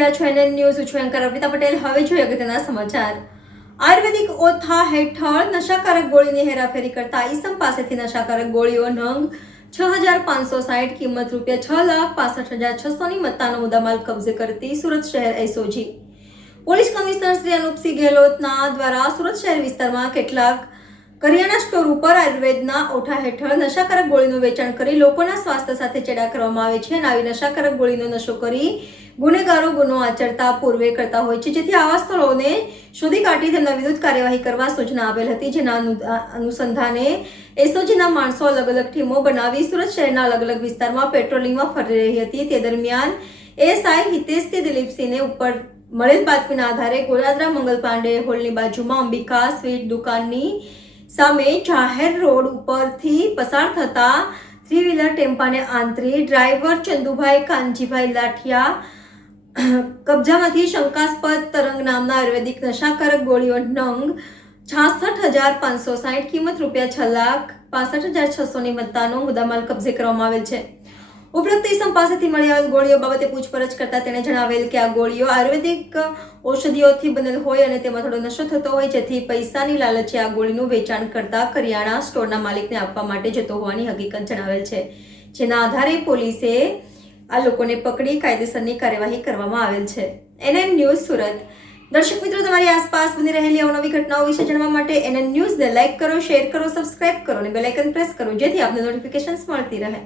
રહ્યા છો NN news. હું છું એન્કર અર્પિતા પટેલ. હવે જોઈએ અગત્યના સમાચાર. આયુર્વેદિક ઓથા હેઠળ નશાકારક ગોળીની હેરાફેરી કરતા ઈસમ પાસેથી નશાકારક ગોળીઓ નંગ 6560 કિંમત ₹6,65,600ની મત્તાનો મુદ્દામાલ કબજે કરતી સુરત શહેર SOG police commissioner Shri Anupsinh ગેહલોતના દ્વારા સુરત શહેર વિસ્તારમાં કેટલાક કરિયાણા સ્ટોર ઉપર આયુર્વેદના ઓઠા હેઠળ નશાકારક ગોળીનું વેચાણ કરી લોકોના સ્વાસ્થ્ય સાથે ચેડા કરવામાં આવે છે અને આવી નશાકારક ગોળીનો નશો કરી ગુનેગારો ગુનો આચરતા પૂર્વે કરતા હોય છે, જેથી આવા સ્થળોને શોધી કાઢી તેમના વિરુદ્ધ કાર્યવાહી કરવા સૂચના આપેલ હતી. જેના અનુસંધાને એસઓજીના માણસો અલગ અલગ ટીમો બનાવી સુરત શહેરના અલગ અલગ વિસ્તારમાં પેટ્રોલિંગમાં ફરી રહી હતી. તે દરમિયાન એએસઆઈ હિતેશસિંહ દિલીપસિંહને ઉપર મળેલ બાતમીના આધારે ગોરાદરા મંગલ પાંડે હોલની બાજુમાં અંબિકા સ્વીટ દુકાનની સામે જાહેર રોડ ઉપરથી પસાર થતા 3 વ્હીલર ટેમ્પાને આંતરી ડ્રાઈવર ચંદુભાઈ કાનજીભાઈ લાઠિયા કબજામાંથી શંકાસ્પદ તરંગ નામના આયુર્વેદિક નશાકારક ગોળીઓ નંગ 66,560 કિંમત ₹6,65,600ની મત્તાનો મુદ્દામાલ કબજે કરવામાં આવેલ છે. ઉપરોક્ત ઈસમ પાસેથી મળી આવેલ ગોળીઓ બાબતે પૂછપરછ કરતા તેણે જણાવેલ કે આ ગોળીઓ આયુર્વેદિક ઔષધિઓથી બનેલ હોય અને તેમાં થોડો નશો થતો હોય, જેથી પૈસાની લાલચે આ ગોળીનું વેચાણ કરતા કરિયાણા સ્ટોરના માલિકને આપવા માટે જતો હોવાની હકીકત જણાવેલ છે. જેના આધારે પોલીસે આ લોકોને પકડી કાયદેસરની કાર્યવાહી કરવામાં આવેલ છે. NN news Surat. દર્શક મિત્રો, તમારી આસપાસ બની રહેલી અવનવી ઘટનાઓ વિશે જાણવા માટે એનએન ન્યૂઝને લાઇક કરો, શેર કરો, સબસ્ક્રાઇબ કરો અને બેલ આઇકન પ્રેસ કરો, જેથી આપને નોટિફિકેશન્સ મળતી રહે.